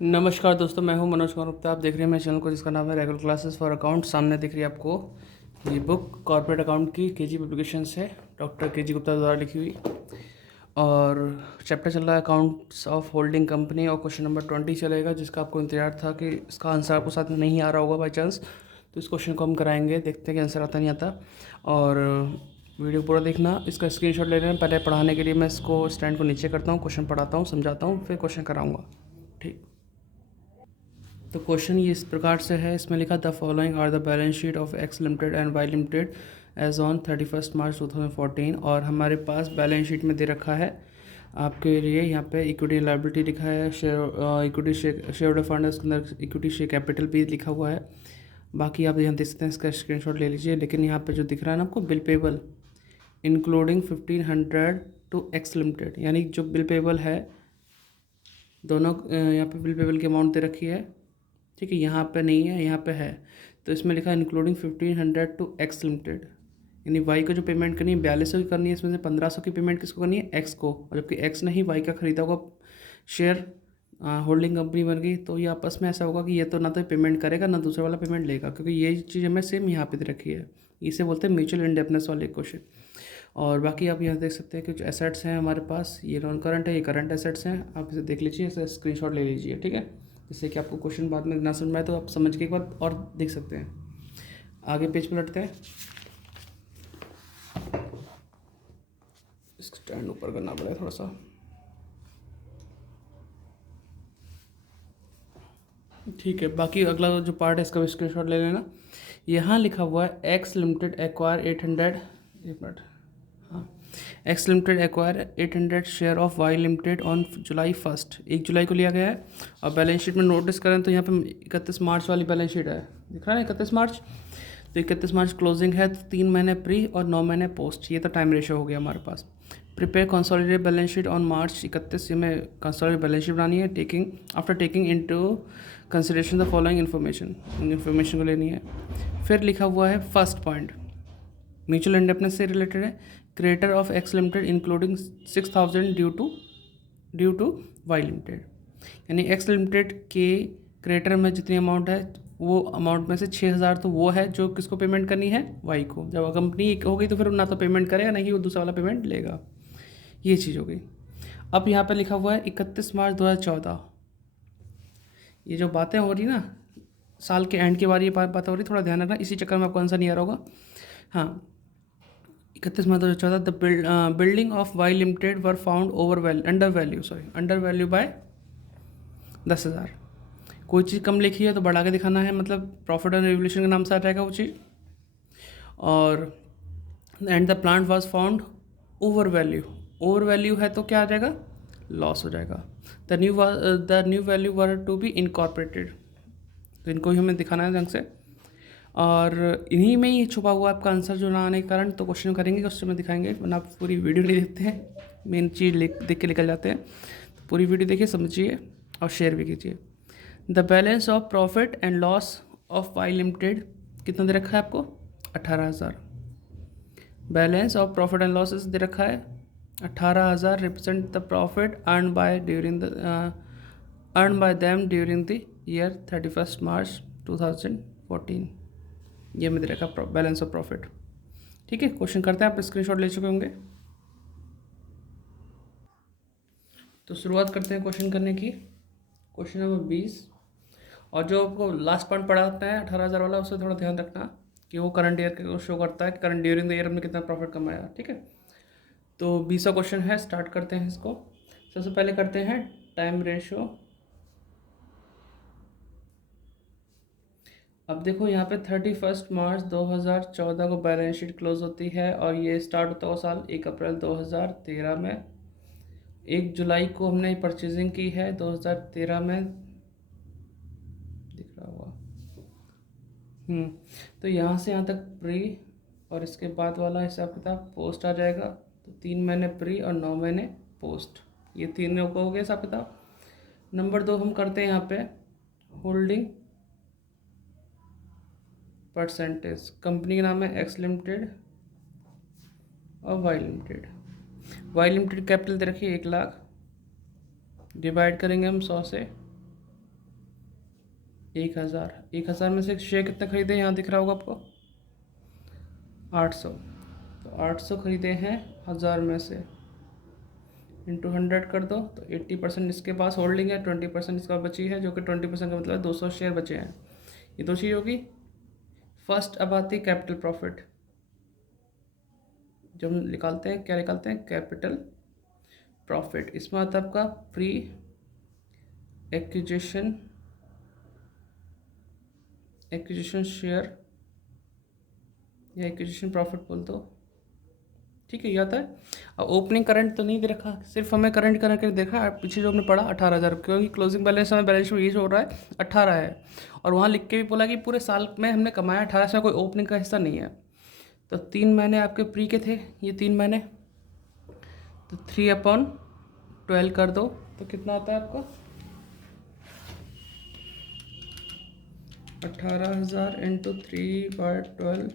नमस्कार दोस्तों, मैं हूं मनोज कुमार गुप्ता। आप देख रहे हैं मेरे चैनल को जिसका नाम है रेगुलर क्लासेस फॉर अकाउंट। सामने दिख रही है आपको ये बुक कॉर्पोरेट अकाउंट की केजी पब्लिकेशन है, डॉक्टर केजी गुप्ता द्वारा लिखी हुई। और चैप्टर चल रहा है अकाउंट्स ऑफ होल्डिंग कंपनी और क्वेश्चन नंबर 20 चलेगा, जिसका आपको इंतजार था कि इसका आंसर आपको साथ में नहीं आ रहा होगा बाई चांस। तो इस क्वेश्चन को हम कराएंगे, देखते हैं कि आंसर आता नहीं आता। और वीडियो पूरा देखना, इसका स्क्रीनशॉट ले लेना। पहले पढ़ाने के लिए मैं इसको स्टैंड को नीचे करता हूँ, क्वेश्चन पढ़ाता हूँ, समझाता हूँ, फिर क्वेश्चन कराऊंगा। ठीक। तो क्वेश्चन ये इस प्रकार से है, इसमें लिखा the following are the balance sheet of X limited and Y limited as on 31 March 2014। और हमारे पास बैलेंस शीट में दे रखा है आपके लिए, यहाँ पे इक्विटी लायबिलिटी लिखा है, share equity share holder fund है, उसके अंदर इक्विटी शेयर कैपिटल भी लिखा हुआ है। बाकी आप यहाँ देख सकते हैं, इसका स्क्रीनशॉट ले लीजिए। लेकिन यहाँ पे जो दिख रहा है ना आपको, bill payable including 1500 to X limited, यानी जो बिल पेबल है दोनों, यहाँ पे बिल पेबल की अमाउंट दे रखी है। ठीक है, यहाँ पे नहीं है, यहाँ पे है। तो इसमें लिखा है इंक्लूडिंग 1500 टू एक्स लिमिटेड, यानी वाई को जो पेमेंट करनी है 4200 की करनी है, इसमें से 1500 की पेमेंट किसको करनी है, एक्स को। और जबकि एक्स ने ही वाई का खरीदा होगा शेयर, होल्डिंग कंपनी बन गई। तो ये आपस में ऐसा होगा कि ये तो ना तो पेमेंट करेगा ना दूसरा वाला पेमेंट लेगा, क्योंकि ये चीज़ हमें सेम यहाँ पे दे रखी है। इसे बोलते हैं म्यूचुअल इंडेपनेस वाले क्वेश्चन। और बाकी आप यहाँ देख सकते हैं कुछ एसेट्स हैं हमारे पास, ये नॉन करंट है, ये करंट एसेट्स हैं। आप इसे देख लीजिए, इसे स्क्रीनशॉट ले लीजिए, ठीक है। जिससे कि आपको क्वेश्चन बाद में ना समझ में आए तो आप समझ के एक बार और देख सकते हैं। आगे पेज पर लटते हैं, स्टैंड ऊपर करना पड़ेगा थोड़ा सा। ठीक है, बाकी अगला जो पार्ट है इसका भी स्क्रीनशॉट ले लेना। यहाँ लिखा हुआ है एक्स लिमिटेड एक्वायर 800, एक मिनट, हाँ, X limited acquire 800 share of Y limited on July 1, 1 जुलाई को लिया गया है। और बैलेंस शीट में नोटिस करें तो यहाँ पे 31 मार्च वाली बैलेंस शीट है, दिख रहा है 31 मार्च। तो 31 मार्च क्लोजिंग है, तो 3 महीने प्री और 9 महीने पोस्ट, ये तो टाइम रेशो हो गया हमारे पास। Prepare consolidated balance sheet on March 31, में कंसोलिडेटेड बैलेंस शीट बनानी है, taking after taking into consideration the following information को लेनी है। फिर लिखा हुआ है फर्स्ट पॉइंट म्यूचुअल इंडेपनेस से रिलेटेड है, creditor of X limited including 6000 due to Y limited, यानी एक्स लिमिटेड के क्रेडिटर में जितनी अमाउंट है वो अमाउंट में से 6000 तो वो है जो किसको पेमेंट करनी है, वाई को। जब कंपनी हो गई तो फिर ना तो पेमेंट करेगा ना ही वो दूसरा वाला पेमेंट लेगा, ये चीज़ हो गई। अब यहाँ पे लिखा हुआ है 31 मार्च 2014। ये जो बातें हो रही ना, साल के एंड के बारे ये बात हो रही, थोड़ा ध्यान रखना, इसी चक्कर में आपको आंसर नहीं आ रहा होगा। हाँ, 31 March 2014 the building of Y limited were found under value by 10,000। कोई चीज़ कम लिखी है तो बढ़ा के दिखाना है, मतलब प्रॉफिट एंड रेवल्यूशन के नाम से आ जाएगा वो चीज़। और and the plant was found over value है तो क्या आ जाएगा, लॉस हो जाएगा। The new value were to be incorporated, तो इनको ही हमें दिखाना है ढंग से। और इन्हीं में ही छुपा हुआ आपका आंसर जो ना आने के कारण, तो क्वेश्चन करेंगे क्वेश्चन में दिखाएंगे, वरना आप पूरी वीडियो नहीं देखते हैं, मेन चीज़ देख के निकल जाते हैं। तो पूरी वीडियो देखिए, समझिए और शेयर भी कीजिए। The balance of profit and loss of Y limited कितना दे रखा है आपको, 18,000। Balance of profit and losses दे रखा है 18,000, represent the profit earn by them during the year 31 March 2014। ये में दे रखा बैलेंस ऑफ प्रॉफिट। ठीक है, क्वेश्चन करते हैं, आप स्क्रीनशॉट ले चुके होंगे। तो शुरुआत करते हैं क्वेश्चन करने की। क्वेश्चन नंबर 20, और जो आपको लास्ट पॉइंट पढ़ाता है 18,000 वाला, उससे थोड़ा ध्यान रखना कि वो करंट ईयर को शो करता है कि करंट ड्यूरिंग द ईयर हमने कितना प्रॉफिट कमाया। ठीक है, तो 20वां क्वेश्चन है, स्टार्ट करते हैं इसको। सबसे पहले करते हैं टाइम रेशो। अब देखो यहाँ पे 31 मार्च 2014 को बैलेंस शीट क्लोज होती है, और ये स्टार्ट होता है साल 1 अप्रैल 2013 में। 1 जुलाई को हमने परचेजिंग की है 2013 में, दिख रहा हुआ। तो यहाँ से यहाँ तक प्री, और इसके बाद वाला हिसाब किताब पोस्ट आ जाएगा। तो 3 महीने प्री और 9 महीने पोस्ट, ये तीनों का हो गया हिसाब किताब। नंबर 2 हम करते हैं यहाँ पे होल्डिंग परसेंटेज। कंपनी का नाम है एक्स लिमिटेड और Y limited. Y limited capital दे रखिए 1 लाख, डिवाइड करेंगे हम 100 से, 1000 में से शेयर कितने खरीदे, यहाँ दिख रहा होगा आपको 800। तो 800 खरीदे हैं 1000 में से, इंटू 100 कर दो तो 80% इसके पास होल्डिंग है, 20% इसका बची है, जो कि 20% का मतलब 200 शेयर बचे हैं। ये दो चीज़ होगी। फर्स्ट अब आती है कैपिटल प्रॉफिट। जब हम निकालते हैं, क्या निकालते हैं, कैपिटल प्रॉफिट। इसमें आता है आपका प्री एक्विजिशन शेयर या एक्विजिशन प्रॉफिट बोल दो, ठीक है, ये आता है। अब ओपनिंग करंट तो नहीं दे रखा, सिर्फ हमें करंट करके देखा, पीछे जो हमने पढ़ा 18,000, क्योंकि क्लोजिंग बैलेंस हमें बैलेंस शीट ये हो रहा है 18 है, और वहाँ लिख के भी बोला कि पूरे साल में हमने कमाया 18 से, कोई ओपनिंग का हिस्सा नहीं है। तो 3 महीने आपके प्री के थे, ये 3 महीने, तो 3/12 कर दो तो कितना आता है आपका 18,000 इंटू 3/12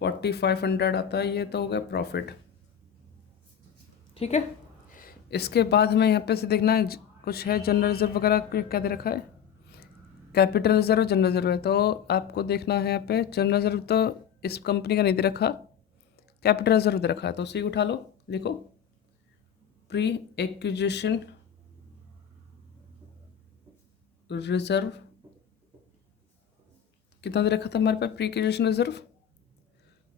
4500 आता है। ये तो हो गया प्रॉफिट, ठीक है। इसके बाद हमें यहाँ पे से देखना है कुछ है जनरल रिजर्व वगैरह, क्या दे रखा है, कैपिटल रिजर्व, जनरल रिजर्व है। तो आपको देखना है यहाँ पे जनरल रिजर्व तो इस कंपनी का नहीं दे रखा, कैपिटल रिजर्व दे रखा है, तो उसी को उठा लो, लिखो प्री एक्विजिशन रिजर्व कितना दे रखा था हमारे पास, प्री एक्विजिशन रिजर्व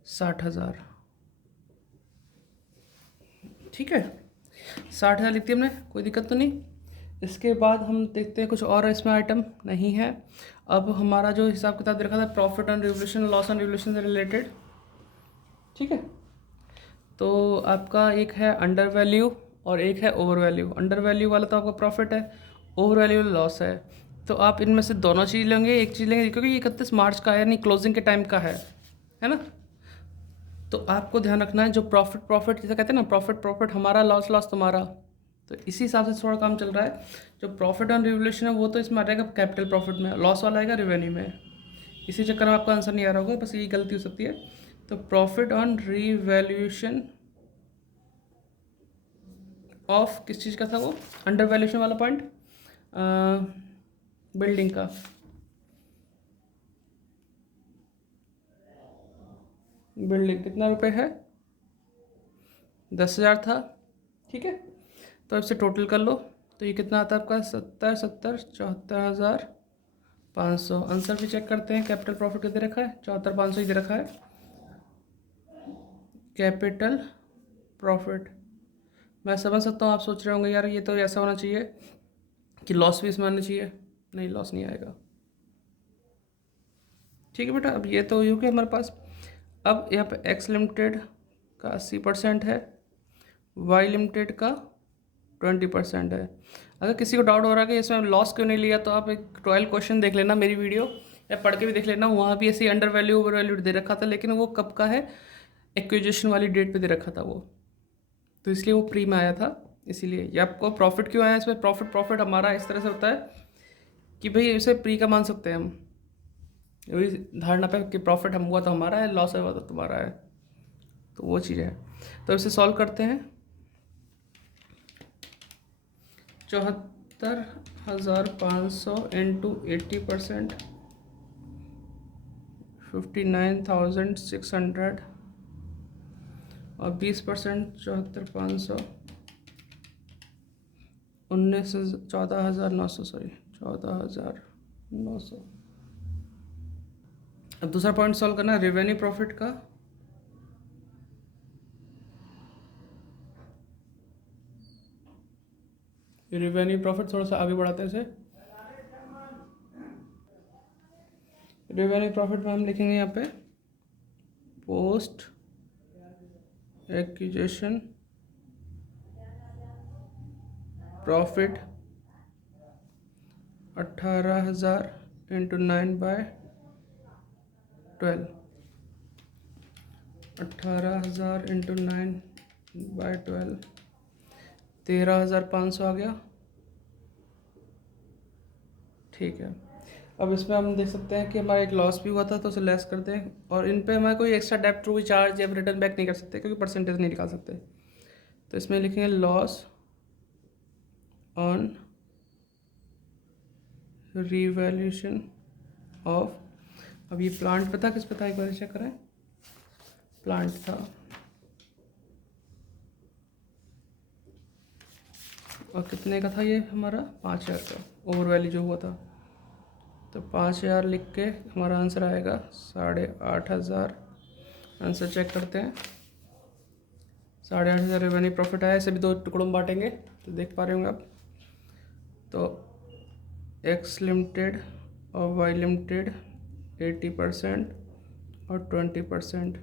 60,000, ठीक है, 60,000 लिखती हमने, कोई दिक्कत तो नहीं। इसके बाद हम देखते हैं कुछ और इसमें आइटम नहीं है। अब हमारा जो हिसाब किताब दे रखा था profit on revolution, loss on revolution से रिलेटेड, ठीक है। तो आपका एक है अंडर वैल्यू और एक है ओवर वैल्यू। अंडर वैल्यू वाला तो आपका प्रॉफिट है, ओवर वैल्यू लॉस है। तो आप इनमें से दोनों चीज़ लेंगे, एक चीज़ लेंगे, क्योंकि 31 मार्च का है, यानी क्लोजिंग के टाइम का है ना। तो आपको ध्यान रखना है जो प्रॉफिट जैसे कहते हैं ना, प्रॉफिट हमारा, लॉस तुम्हारा, तो इसी हिसाब से थोड़ा काम चल रहा है। जो प्रॉफिट ऑन रिवोल्यूशन है वो तो इसमें आ जाएगा कैपिटल प्रॉफिट में, लॉस वाला आएगा रेवेन्यू में। इसी चक्कर में आपका आंसर नहीं आ रहा होगा, बस यही गलती हो सकती है। तो प्रॉफिट ऑन रिवैल्यूएशन ऑफ किस चीज़ का था वो, अंडर वैल्यूएशन वाला पॉइंट, बिल्डिंग का। बिल्डिंग कितना रुपए है, 10,000 था, ठीक है। तो इससे टोटल कर लो, तो ये कितना आता है आपका 74,500। आंसर भी चेक करते हैं, कैपिटल प्रॉफिट कितने रखा है, 74,500 ही दे रखा है कैपिटल प्रॉफिट। मैं समझ सकता हूँ आप सोच रहे होंगे यार ये तो ऐसा होना चाहिए कि लॉस भी इसमें आना चाहिए, नहीं लॉस नहीं आएगा, ठीक है बेटा। अब ये तो यू के हमारे पास, अब यहाँ पे एक्स लिमिटेड का 80% है, वाई लिमिटेड का 20% है। अगर किसी को डाउट हो रहा है कि इसमें लॉस क्यों नहीं लिया, तो आप एक ट्रायल क्वेश्चन देख लेना मेरी वीडियो, या पढ़ के भी देख लेना, वहाँ भी ऐसे अंडर वैल्यू ओवर वैल्यू दे रखा था, लेकिन वो कब का है, एक्विजिशन वाली डेट पे दे रखा था वो, तो इसलिए वो प्री में आया था। इसीलिए ये आपको प्रॉफिट क्यों आया, इसमें प्रॉफिट हमारा इस तरह से होता है कि भाई इसे प्री का मान सकते हैं हम, वही धारणा पे कि प्रॉफिट हम हुआ तो हमारा है, लॉस हुआ तो तुम्हारा है, तो वो चीज़ है। तो इसे सॉल्व करते हैं, 74,500 इंटू 80%, 59,600 और 20% 74,500, 14,900, सॉरी 14,900। अब दूसरा पॉइंट सॉल्व करना है रेवेन्यू प्रॉफिट का। रेवेन्यू प्रॉफिट थोड़ा सा आगे बढ़ाते हैं इसे। रेवेन्यू प्रॉफिट में हम लिखेंगे यहाँ पे post acquisition profit 18,000 into 9/12, 18,000 into 9/12, 13,500 आ गया, ठीक है। अब इसमें हम देख सकते हैं कि हमारा एक लॉस भी हुआ था, तो उसे लेस करते हैं, और इन पे हमारे कोई एक्स्ट्रा डेप्ट थ्रू चार्ज या रिटर्न बैक नहीं कर सकते, क्योंकि परसेंटेज नहीं निकाल सकते। तो इसमें लिखेंगे लॉस ऑन रिवैल्यूएशन ऑफ, अब ये प्लांट पता किस पता, एक बार चेक करें, प्लांट था और कितने का था ये हमारा, 5,000 का ओवर वैल्यू जो हुआ था। तो 5,000 लिख के हमारा आंसर आएगा 8,500। आंसर चेक करते हैं, 8,500 रेवेन्यू प्रॉफिट आया। इसे भी दो टुकड़ों में बांटेंगे तो देख पा रहे होंगे आप। तो एक्स लिमिटेड और वाई लिमिटेड 80% और 20%,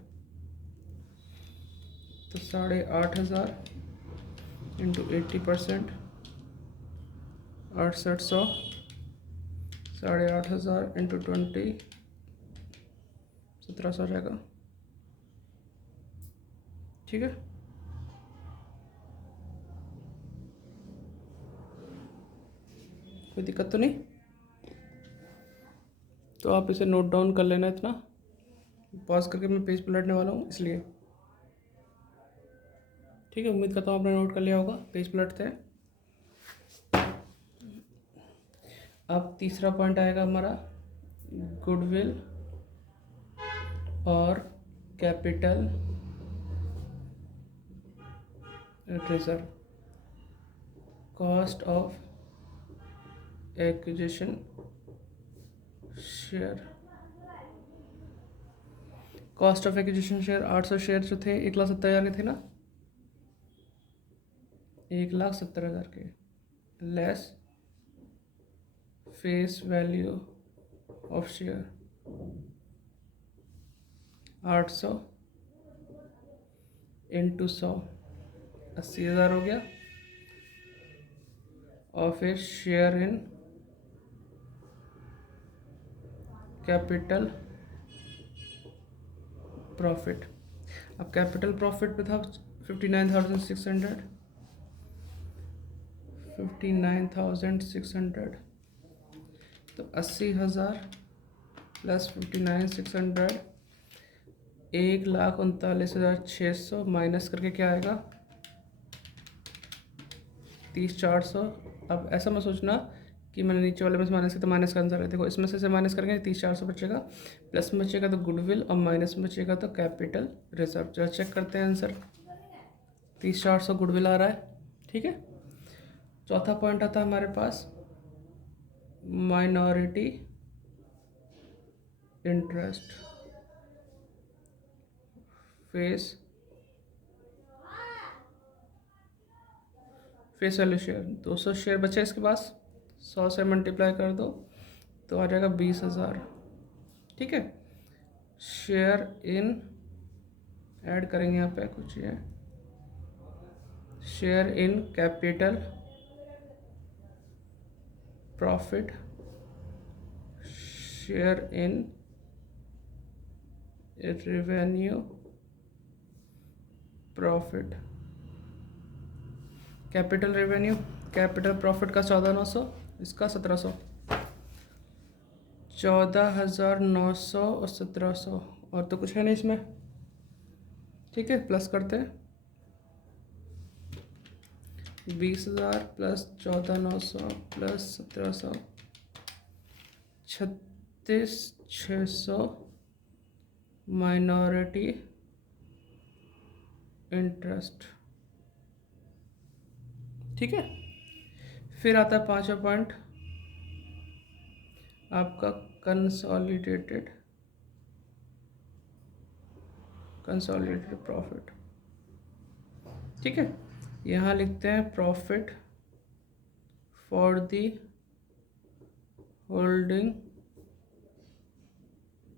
तो 8,500 इंटू 80%, 6800, 8,500 इंटू 20, 1,700 आ जाएगा। ठीक है, कोई दिक्कत तो नहीं? तो आप इसे नोट डाउन कर लेना, इतना पॉज करके मैं पेज पलटने वाला हूँ इसलिए। ठीक है, उम्मीद करता हूँ आपने नोट कर लिया होगा। पेज पलटते हैं। अब तीसरा पॉइंट आएगा हमारा गुडविल और capital reserve, cost of acquisition share. Cost of acquisition share 800 share जो थे 1,70,000 के थे ना, 1,70,000 के, less face value of share 800 into 100, 80,000 हो गया। और फिर शेयर इन कैपिटल प्रॉफिट। अब कैपिटल प्रॉफिट पे था 59,600, 59,600, तो 80,000 प्लस 59,600, 1,39,600 माइनस करके क्या आएगा, 30,400। अब ऐसा मत सोचना कि मैंने नीचे वाले में से माइनस किया तो माइनस का आंसर है। देखो इसमें से माइनस करेंगे 30,400 बचेगा, प्लस में बचेगा तो गुडविल, और माइनस में बचेगा तो कैपिटल रिजर्व। चलो चेक करते हैं आंसर। 30,400 गुडविल आ रहा है। ठीक है, चौथा पॉइंट आता है हमारे पास minority interest, face value share. 200 share बचे इसके पास, 100 से मल्टीप्लाई कर दो तो आ जाएगा 20,000। ठीक है, शेयर इन, ऐड करेंगे यहाँ पे कुछ, ये share in capital profit, share in revenue profit. Capital revenue, capital profit का 14,900, इसका 1,700, 14,900 और 1,700, और तो कुछ है नहीं इसमें। ठीक है, प्लस करते हैं, 20,000 प्लस 14,900 प्लस 1,700, 36,600 माइनॉरिटी इंटरेस्ट। ठीक है, फिर आता है पांचवा पॉइंट आपका कंसोलिडेटेड प्रॉफिट। ठीक है, यहाँ लिखते हैं profit for the holding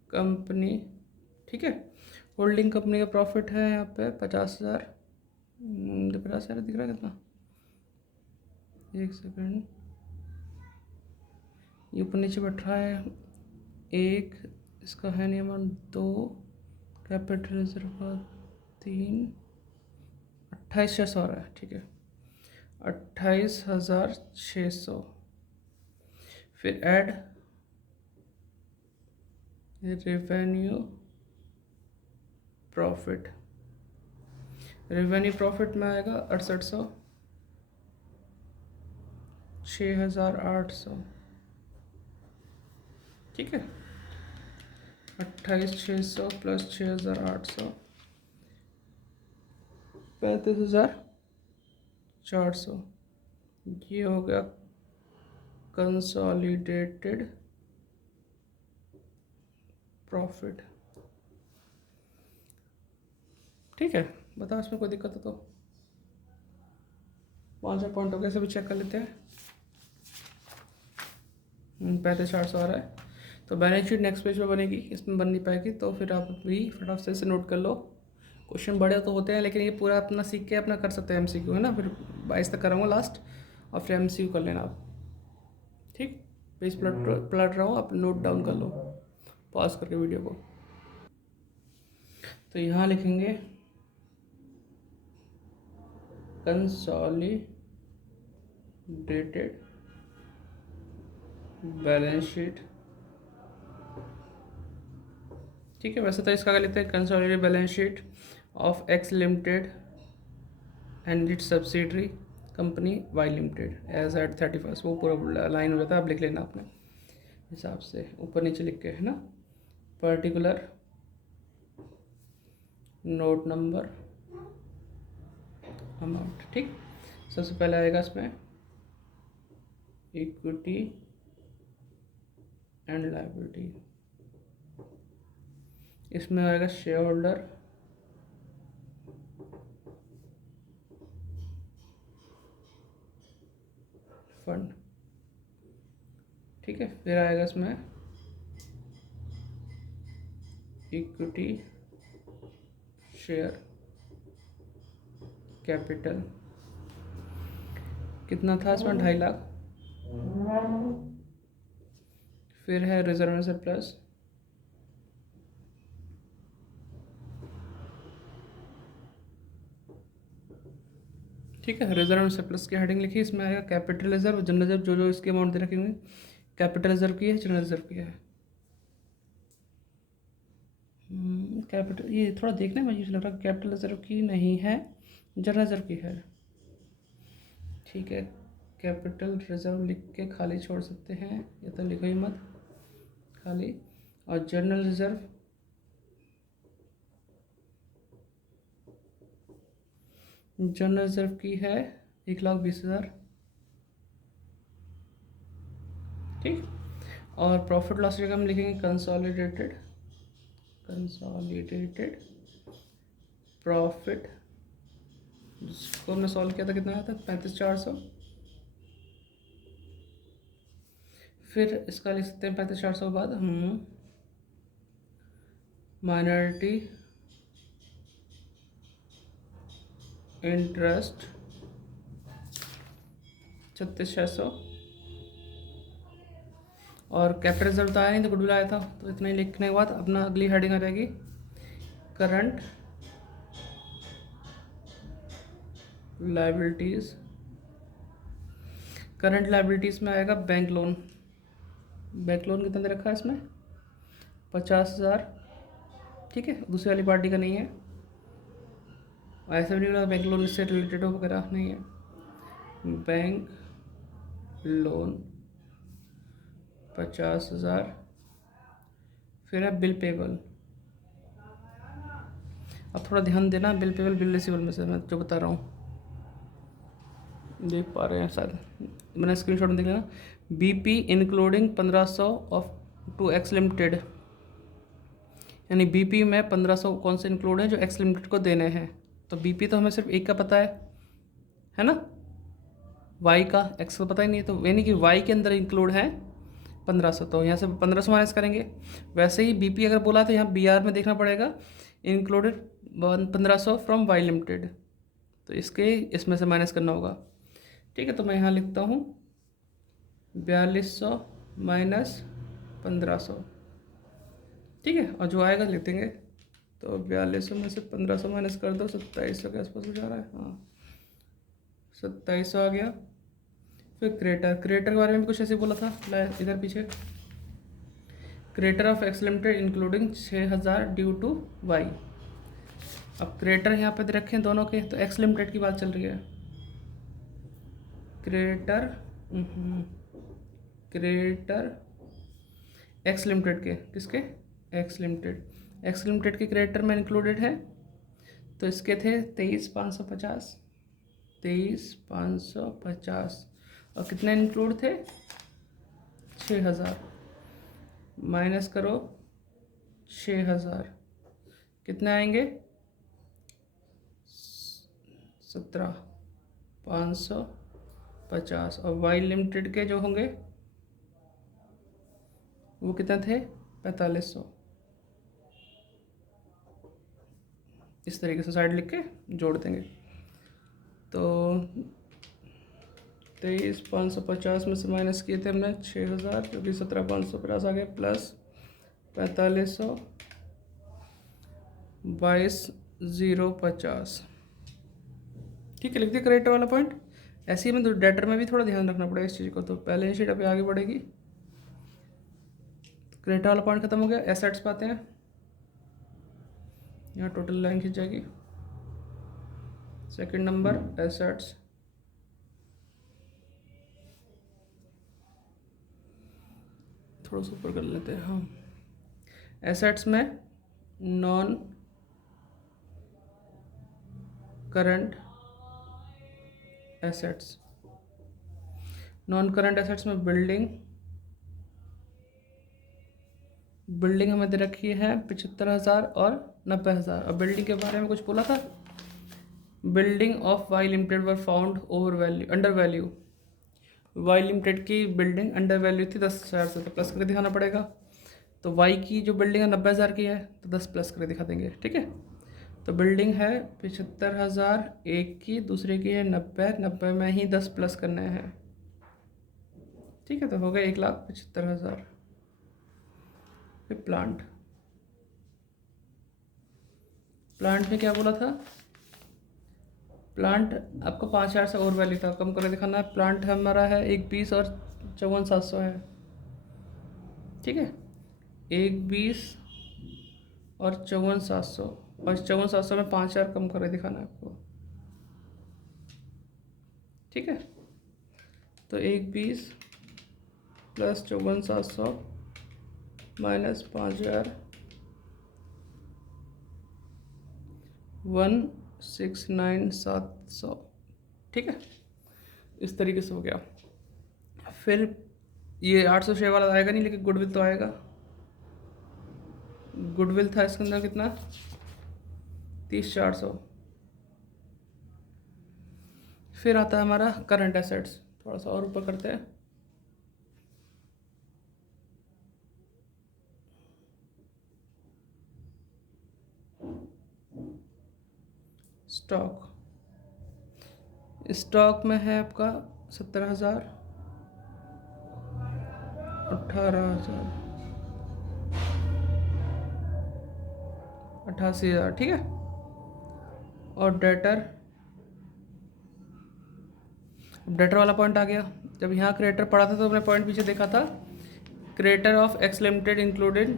company. ठीक है, होल्डिंग कंपनी का प्रॉफिट है यहाँ पे 50,000, 50,000 दिख रहा है कितना, एक सेकंड, ये ऊपर नीचे बैठ रहा है। एक इसका है नहीं अमाउंट, 2 कैपिटल रिजर्व का 3, 28,600 आ रहा है। ठीक है, 28,600, फिर add revenue profit. Revenue profit में आएगा 6800, 6,800, ठीक है। 28,600 प्लस 6,800, 35,400। ये हो गया कंसोलिडेटेड प्रॉफिट। ठीक है, बताओ इसमें कोई दिक्कत हो तो 5 पॉइंट हो गया, भी चेक कर लेते हैं। 35,400 आ रहा है। तो बैलेंस शीट नेक्स्ट पेज पे बनेगी, इसमें बन नहीं पाएगी, तो फिर आप भी फटाफट से नोट कर लो। क्वेश्चन बड़े तो होते हैं, लेकिन ये पूरा अपना सीख के अपना कर सकते हैं MCQ, है ना। फिर 22 तक कराऊंगा लास्ट, और फिर MCQ कर लेना आप। ठीक, पेज पलट रहा हूँ, आप नोट डाउन कर लो पॉज करके वीडियो को। तो यहाँ लिखेंगे कंसोलिडेटेड बैलेंस शीट। ठीक है, वैसे तो इसका कर लेते हैं consolidated balance sheet of X limited and its subsidiary company Y limited as at 31st। वो पूरा लाइन हो जाता है, आप लिख लेना अपने हिसाब से ऊपर नीचे लिख के, है ना। Particular note number amount. ठीक, सबसे पहले आएगा इसमें इक्विटी एंड लायबिलिटी। इसमें आएगा शेयर होल्डर फंड। ठीक है, फिर आएगा इसमें इक्विटी शेयर कैपिटल। कितना था इसमें? 2.5 लाख। फिर है रिजर्व एंड सरप्लस। ठीक है, रिजर्व एंड सरप्लस की हेडिंग लिखी, इसमें आएगा कैपिटल रिजर्व, जनरल रिजर्व, जो जो इसके अमाउंट दे रखे होंगे। कैपिटल रिजर्व की है, जनरल रिजर्व की है। कैपिटल, ये थोड़ा देखने में मुझे लग रहा है कैपिटल रिजर्व की नहीं है, जनरल रिजर्व की है। ठीक है, कैपिटल रिजर्व लिख के खाली छोड़ सकते हैं, ये तो लिखो ही मत खाली। और जनरल रिजर्व, जनरल रिजर्व की है 1,20,000। ठीक, और प्रॉफिट लॉस जगह हम लिखेंगे कंसोलिडेटेड प्रॉफिट, जिसको हमने सॉल्व किया था, कितना आया था? 35,400। फिर इसका लिख सकते हैं 35,400 के बाद हम माइनॉरिटी इंटरेस्ट 36,600। और कैपिटल रिजर्व तो आया नहीं, तो गुडविल आया था, तो इतना ही लिखने के बाद अपना अगली हेडिंग आ जाएगी करंट लायबिलिटीज़। करंट लायबिलिटीज़ में आएगा बैंक लोन। बैंक लोन कितना दे रखा है इसमें? 50,000। ठीक है, दूसरी वाली पार्टी का नहीं है, ऐसा भी नहीं बैंक लोन इससे रिलेटेड हो वगैरह नहीं है। Bank loan 50,000। फिर है बिल पेबल। अब थोड़ा ध्यान देना, बिल पेबल बिल रिसीवेबल में से मैं जो बता रहा हूँ, देख पा रहे हैं शायद, मैंने स्क्रीनशॉट में देख लेना। BP including 1,500 of to X limited, यानी BP में 1,500 कौन से इंक्लूड हैं? जो X लिमिटेड को देने हैं। तो BP तो हमें सिर्फ एक का पता है ना, Y का, X का पता ही नहीं है, तो यानी कि Y के अंदर इंक्लूड है 1,500, तो यहाँ से 1,500 माइनस करेंगे। वैसे ही BP अगर बोला तो यहाँ BR में देखना पड़ेगा इंक्लूडेड 1,500 फ्रॉम Y लिमिटेड, तो इसमें से माइनस करना होगा। ठीक है, तो मैं यहाँ लिखता हूँ 4,200 माइनस 1,500। ठीक है, और जो आएगा लिख देंगे। तो 4,200 में से 1,500 माइनस कर दो, 2,700 के आसपास हो जा रहा है। हाँ, 2,700 आ गया। फिर क्रेटर के बारे में भी कुछ ऐसे बोला था, इधर पीछे। Creditor of X limited including 6,000 due to Y। अब क्रेटर यहाँ पे रखें दोनों के, तो X लिमिटेड की बात चल रही है। क्रेटर एक्स लिमिटेड के, किसके, एक्स लिमिटेड, एक्स लिमिटेड के क्रेडिटर में इंक्लूडेड है। तो इसके थे 23,550, 23,550, और कितने इंक्लूड थे, 6,000, माइनस करो 6,000, कितने आएंगे, 17,550, और वाई लिमिटेड के जो होंगे वो कितने थे, 4,500। इस तरीके से साइड लिख के जोड़ देंगे। तो 23,550 में से माइनस किए थे हमने 6,000, जो कि 17,550 आ गए, प्लस 4,500, 22,050। ठीक है, लिख दिया करेक्ट वाला पॉइंट। ऐसे ही में तो डेटर में भी थोड़ा ध्यान रखना पड़ेगा इस चीज़ को। तो पहले शीट अभी आगे बढ़ेगी, क्रेडिट वाला पॉइंट खत्म हो गया। एसेट्स पाते हैं, यहाँ टोटल लाइन खींच जाएगी। सेकंड नंबर एसेट्स, थोड़ा सा ऊपर कर लेते हैं। हाँ, एसेट्स में non current assets, non current assets में बिल्डिंग हमें दे रखी है 75,000 और 90,000। अब बिल्डिंग के बारे में कुछ बोला था, building of Y limited were found over value, under value. Y limited की बिल्डिंग अंडर वैल्यू थी 10,000 से, तो प्लस करके दिखाना पड़ेगा। तो वाई की जो बिल्डिंग है 90,000 की है, तो 10 प्लस करके दिखा देंगे। ठीक है, तो बिल्डिंग है 75,000 एक की, दूसरे की है 90 में ही 10 प्लस करने हैं। ठीक है, तो हो गया 1,75,000। फिर प्लांट में क्या बोला था, प्लांट आपको 5,000 से और वैल्यू था, कम करके दिखाना है। प्लांट हमारा है 1,20 और 54,700 है। ठीक है, 1,20 और 54,700, और 54,700 में 5,000 कम करके दिखाना है आपको। ठीक है, तो 1,20 प्लस 54,700 माइनस 5,000, 169,700। ठीक है, इस तरीके से हो गया। फिर ये 800 शेयर वाला आएगा नहीं, लेकिन गुडविल तो आएगा। गुडविल था इसके अंदर कितना, 30,400। फिर आता है हमारा करंट एसेट्स, थोड़ा सा और ऊपर करते हैं। स्टॉक में है आपका 17,000, 18,000, 88,000। ठीक है, और डेटर वाला पॉइंट आ गया। जब यहाँ क्रेडिटर पढ़ा था तो हमने पॉइंट पीछे देखा था, creditor of X limited included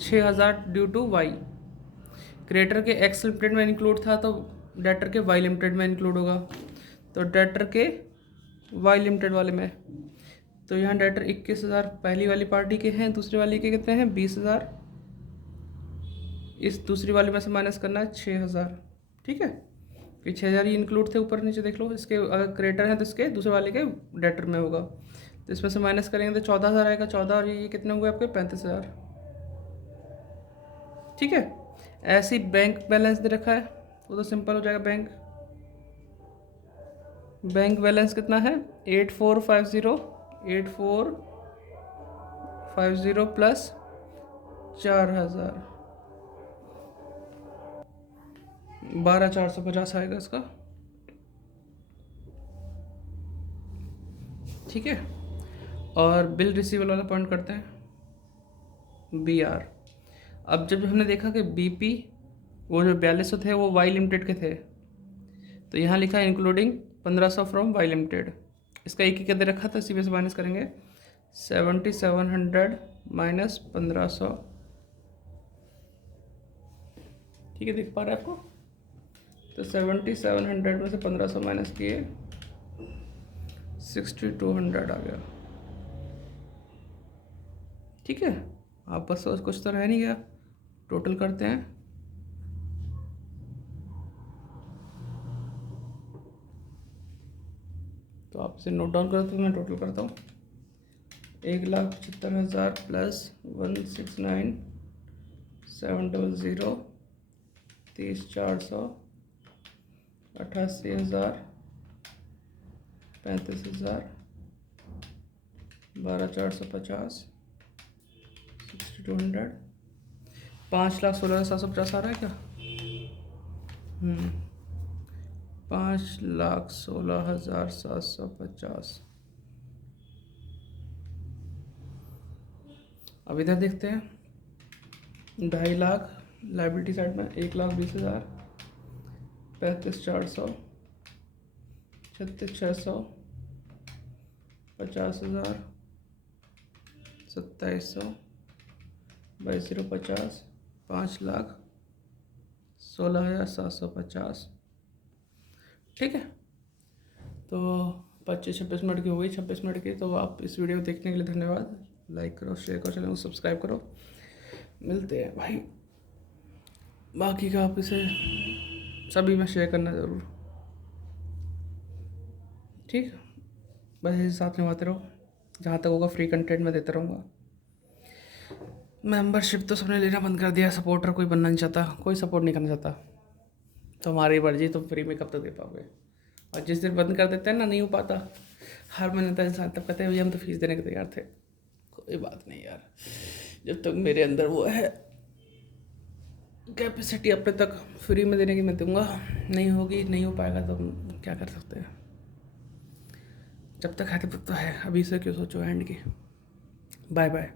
6,000 due to Y. Creditor के एक्स लिमिटेड में इंक्लूड था, तो डेटर के वाई लिमिटेड में इंक्लूड होगा। तो डेटर के वाई लिमिटेड वाले में, तो यहाँ डेटर 21,000 पहली वाली पार्टी के हैं, दूसरी वाली के कितने हैं, 20,000। इस दूसरी वाली में से माइनस करना है 6,000। ठीक है, कि 6,000 ही इंक्लूड थे, ऊपर नीचे देख लो। इसके अगर क्रेडिटर हैं तो इसके दूसरे वाले के डेटर में होगा, तो इसमें से माइनस करेंगे तो 14,000 आएगा। 14 और ये कितने हुए आपके, 35,000। ठीक है, ऐसे ही बैंक बैलेंस दे रखा है, वो तो सिंपल हो जाएगा। बैंक बैलेंस कितना है, 8,450 प्लस 4,000, 12,450 आएगा इसका। ठीक है, और बिल रिसीवेबल वाला पॉइंट करते हैं, BR। अब जब हमने देखा कि BP वो जो 4200 थे वो वाई लिमिटेड के थे, तो यहाँ लिखा है इंक्लूडिंग 1,500 फ्रॉम वाई लिमिटेड। इसका एक ही दे रखा था, इसी में से माइनस करेंगे 7,700 माइनस 1,500। ठीक है, देख पा रहे हैं आपको, तो 7,700 में से 1,500 माइनस किए 6,200 आ गया। ठीक है, आप बस कुछ तो रह नहीं गया, टोटल करते हैं। तो आप इसे नोट डाउन करते हो, मैं टोटल करता हूँ। 1,75,000 प्लस 169,700, 30,400, 88,000, 35,000, 12,450, 6,200, 5,16,750 आ रहा है क्या? 5,16,750। अब इधर देखते हैं, 2.5 लाख लाइबिलिटी साइड में, 1,20,000, 35,400, 36,600, 50,000, 27,000, 22,050, 5,16,750। ठीक है, तो 25-26 मिनट की हो गई, 26 मिनट की। तो आप इस वीडियो देखने के लिए धन्यवाद। लाइक करो, शेयर करो, चैनल को सब्सक्राइब करो। मिलते हैं भाई, बाकी का आप इसे सभी में शेयर करना ज़रूर। ठीक, बस इसे साथ निभाते रहो, जहाँ तक होगा फ्री कंटेंट में देता रहूँगा। मेंबरशिप तो सबने लेना बंद कर दिया, सपोर्टर कोई बनना नहीं चाहता, कोई सपोर्ट नहीं करना चाहता। तो हमारी मर्जी, तुम फ्री में कब तक दे पाओगे? और जिस दिन बंद कर देते हैं ना, नहीं हो पाता, हर महीने तक इंसान तब कहते हैं भैया हम तो फीस देने के तैयार थे। कोई बात नहीं यार, जब तक मेरे अंदर वो है कैपेसिटी अपने तक फ्री में देने की, मैं दूंगा। नहीं होगी, नहीं हो पाएगा तो हम क्या कर सकते हैं। जब तक है तब तक तो है, अभी से क्यों सोचो एंड की। Bye bye.